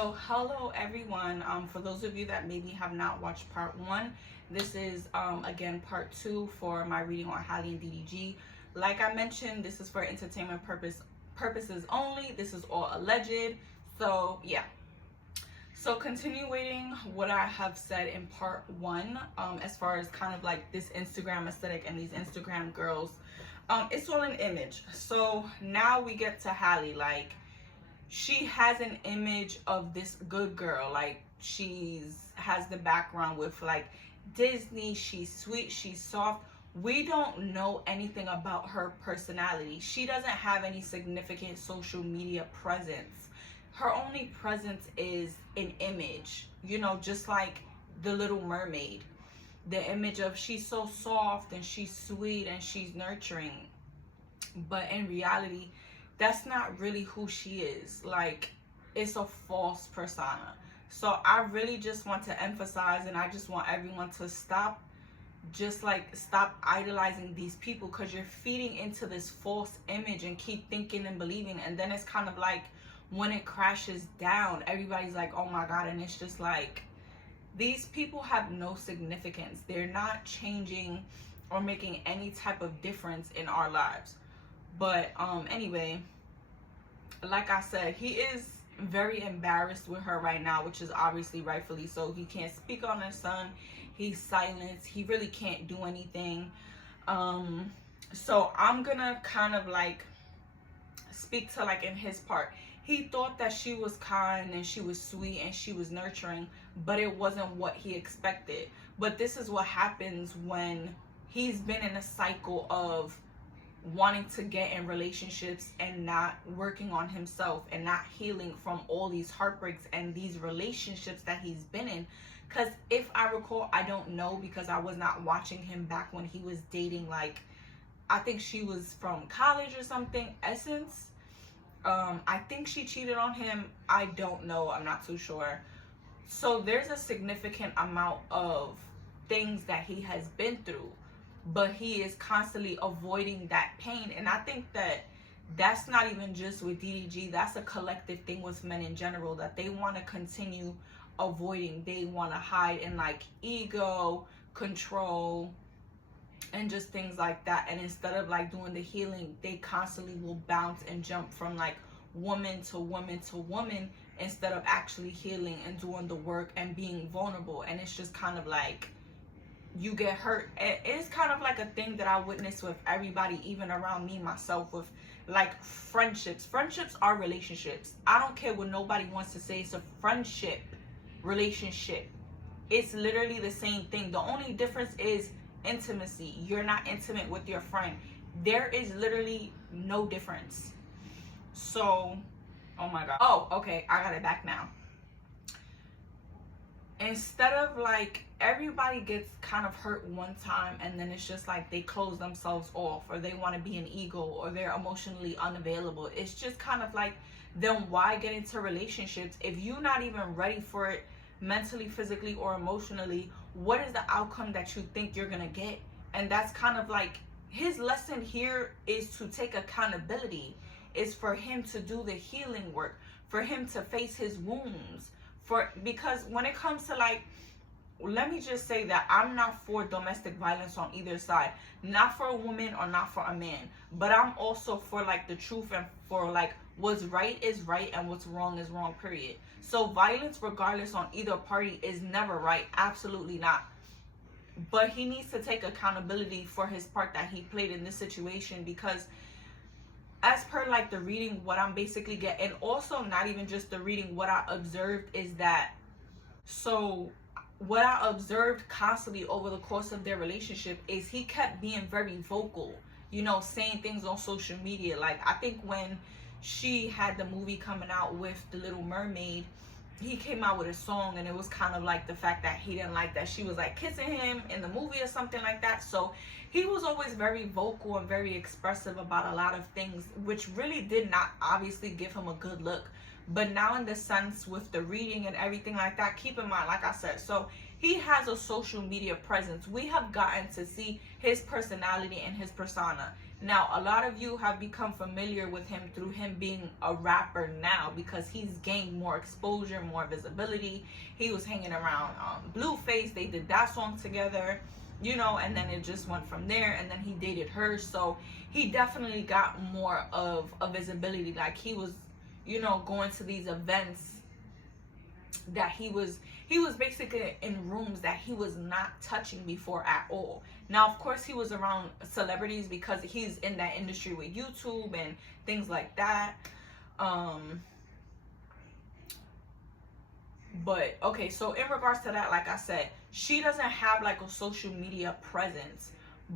So hello everyone. For those of you that maybe have not watched part one, this is again part two for my reading on Halle and DDG. Like I mentioned, this is for entertainment purposes only. This is all alleged. So yeah. So continuing what I have said in part one, as far as kind of like this Instagram aesthetic and these Instagram girls, it's all an image. So now we get to Halle. Like, she has an image of this good girl. Like, has the background with like Disney. She's sweet, she's soft. We don't know anything about her personality. She doesn't have any significant social media presence. Her only presence is an image, you know, just like the Little Mermaid. The image of she's so soft and she's sweet and she's nurturing. But in reality, that's not really who she is. Like, it's a false persona. So I really just want to emphasize, and I just want everyone to stop idolizing these people, because you're feeding into this false image and keep thinking and believing, and then it's kind of like when it crashes down, everybody's like, oh my god. And it's just like, these people have no significance. They're not changing or making any type of difference in our lives. But anyway, like I said, he is very embarrassed with her right now, which is obviously rightfully so. He can't speak on his son. He's silenced. He really can't do anything. So I'm gonna kind of like speak to, like, in his part. He thought that she was kind and she was sweet and she was nurturing, but it wasn't what he expected. But this is what happens when he's been in a cycle of wanting to get in relationships and not working on himself and not healing from all these heartbreaks and these relationships that he's been in. Because if I recall, I don't know, because I was not watching him back when he was dating, like, I think she was from college or something, Essence. I think she cheated on him. I don't know. I'm not too sure. So there's a significant amount of things that he has been through, but he is constantly avoiding that pain. And I think that that's not even just with DDG. That's a collective thing with men in general, that they want to continue avoiding. They want to hide in, like, ego, control, and just things like that. And instead of like doing the healing, they constantly will bounce and jump from like woman to woman to woman, instead of actually healing and doing the work and being vulnerable. And it's just kind of like, you get hurt. It's kind of like a thing that I witnessed with everybody, even around me, myself, with like friendships. Friendships are relationships. I don't care what nobody wants to say. It's a friendship, relationship. It's literally the same thing. The only difference is intimacy. You're not intimate with your friend. There is literally no difference. So, oh my god. Oh, okay, I got it back now. Instead of like, everybody gets kind of hurt one time and then it's just like they close themselves off, or they want to be an ego, or they're emotionally unavailable. It's just kind of like, then why get into relationships if you're not even ready for it mentally, physically, or emotionally? What is the outcome that you think you're gonna get? And that's kind of like his lesson here, is to take accountability. Is for him to do the healing work, for him to face his wounds. Because when it comes to, like, let me just say that I'm not for domestic violence on either side. Not for a woman or not for a man. But I'm also for like the truth, and for like what's right is right and what's wrong is wrong, period. So violence, regardless on either party, is never right. Absolutely not. But he needs to take accountability for his part that he played in this situation, because as per like the reading, what I'm basically getting, and also not even just the reading, what I observed is that, so what I observed constantly over the course of their relationship is he kept being very vocal, you know, saying things on social media. Like, I think when she had the movie coming out with the Little Mermaid, he came out with a song, and it was kind of like the fact that he didn't like that she was like kissing him in the movie or something like that. So he was always very vocal and very expressive about a lot of things, which really did not obviously give him a good look. But now, in the sense with the reading and everything like that, keep in mind, like I said, so he has a social media presence. We have gotten to see his personality and his persona. Now, a lot of you have become familiar with him through him being a rapper now, because he's gained more exposure, more visibility. He was hanging around Blueface. They did that song together, you know, and then it just went from there. And then he dated her. So he definitely got more of a visibility. Like, he was, you know, going to these events that he was basically in rooms that he was not touching before at all. Now, of course, he was around celebrities because he's in that industry with YouTube and things like that. But okay, so in regards to that, like I said, she doesn't have like a social media presence,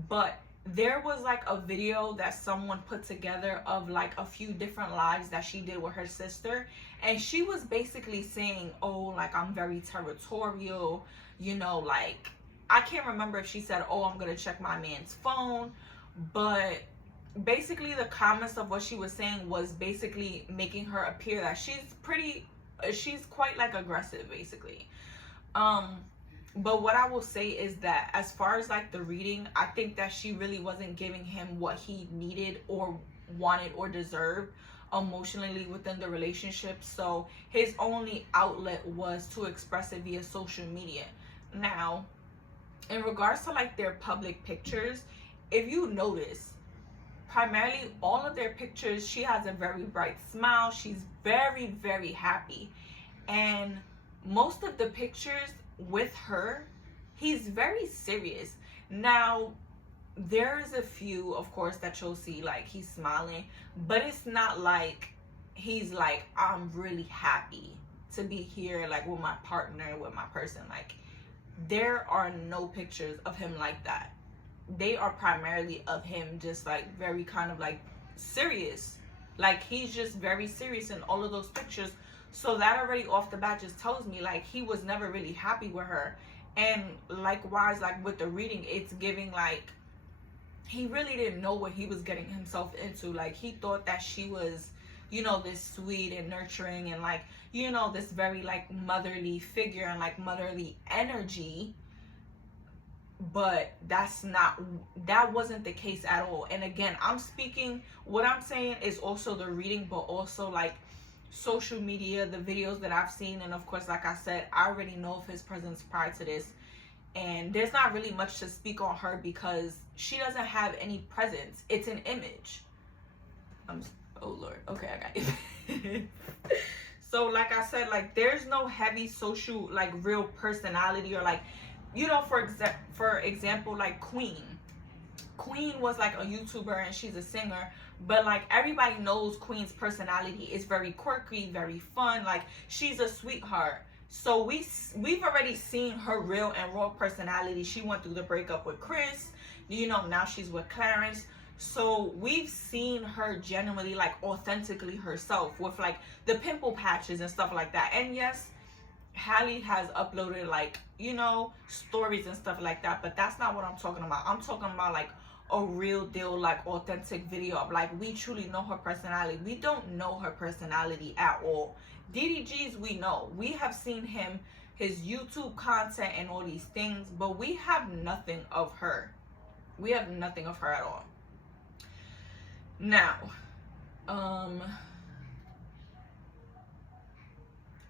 but there was like a video that someone put together of like a few different lives that she did with her sister, and she was basically saying, oh, like, I'm very territorial, you know, like, I can't remember if she said, oh, I'm gonna check my man's phone, but basically the comments of what she was saying was basically making her appear that she's quite like aggressive, basically. But what I will say is that as far as like the reading, I think that she really wasn't giving him what he needed or wanted or deserved emotionally within the relationship. So his only outlet was to express it via social media. Now, in regards to like their public pictures, if you notice, primarily all of their pictures, she has a very bright smile. She's very, very happy. And most of the pictures with her, he's very serious. Now, there's a few, of course, that you'll see like he's smiling, but it's not like he's like, I'm really happy to be here, like, with my partner, with my person. Like, there are no pictures of him like that. They are primarily of him just like very kind of like serious. Like, he's just very serious in all of those pictures. So that already off the bat just tells me like he was never really happy with her. And likewise, like with the reading, it's giving like he really didn't know what he was getting himself into. Like, he thought that she was, you know, this sweet and nurturing and like, you know, this very like motherly figure and like motherly energy. But that wasn't the case at all. And again, what I'm saying is also the reading, but also like social media, the videos that I've seen. And of course, like I said, I already know of his presence prior to this, and there's not really much to speak on her because she doesn't have any presence. It's an image. Oh Lord, okay, I got it. So like I said, like, there's no heavy social like real personality, or like, you know, for example, like Queen was like a YouTuber and she's a singer, but like everybody knows Queen's personality is very quirky, very fun. Like, she's a sweetheart. So we've already seen her real and raw personality. She went through the breakup with Chris, you know, now she's with Clarence. So we've seen her genuinely, like, authentically herself with like the pimple patches and stuff like that. And yes, Halle has uploaded like, you know, stories and stuff like that, but that's not what I'm talking about. I'm talking about like a real deal, like authentic video of like, we truly know her personality. We don't know her personality at all. DDG's, we know. We have seen his YouTube content and all these things, but we have nothing of her. We have nothing of her at all. Now,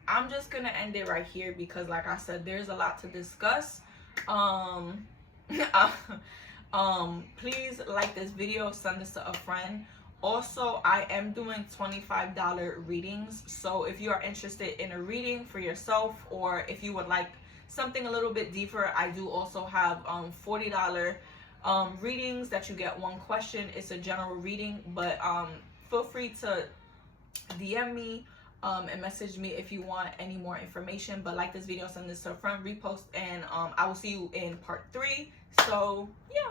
I'm just gonna end it right here because like I said, there's a lot to discuss. Please like this video, send this to a friend. Also, I am doing $25 readings, so if you are interested in a reading for yourself, or if you would like something a little bit deeper, I do also have $40 readings that you get one question. It's a general reading, but feel free to DM me and message me if you want any more information. But like this video, send this to a friend, repost, and I will see you in part 3. So yeah.